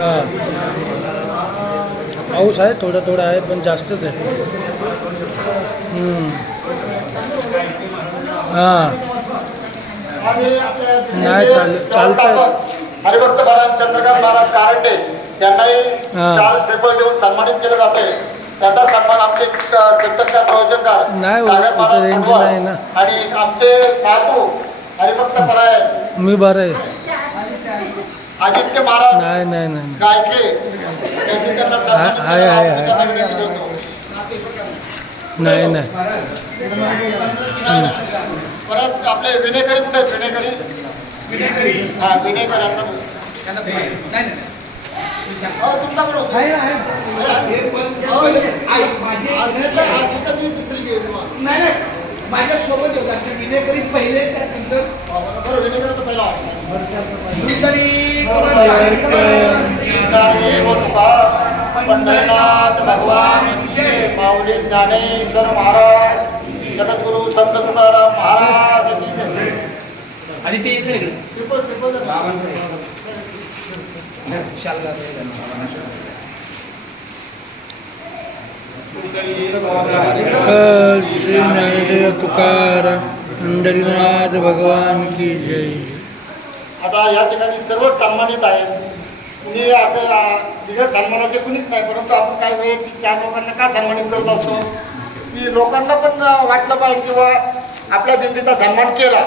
हां पाऊस आहे थोडा थोडा आहे पण जास्तच आहे. हां नाही चालतंय. हरिभक्त महाराज चंद्रकांत महाराज कारंडे त्यांनाही चार पेपर देऊन सन्मानित केलं जाते. त्याचा सन्मान आमचे कीर्तनकार प्रवचनकार नाही सागर महाराज रेंज खंडवा नाही ना. आणि आमचे नातू हरिभक्त पराय मी बरं आहे. आदित्य महाराज नाही नाही नाही गायके यांची त्यांना आहे नाही नाही परत आपले विनेकरी कुठे आहेत? विनेकरी हा विनेकर यांना तुमच्याकडून माझ्यासोबत होता विनेकरी पहिले त्यानंतर विनेकरांचा पहिला पंढरनाथ भगवान माऊली ज्ञानेश्वर महाराज जगद्गुरु संत तुकाराम महाराज आणि ते श्री ज्ञानदेव तुकाराम पंढरीनाथ भगवान की जय. आता या ठिकाणी सर्व सन्मानित आहेत. कुणी असं बिगर सन्मानाचे कुणीच नाही, परंतु आपण काय वेळ त्या लोकांना का सन्मानित करत असतो की लोकांना पण वाटलं पाहिजे किंवा आपल्या दिंडीचा सन्मान केला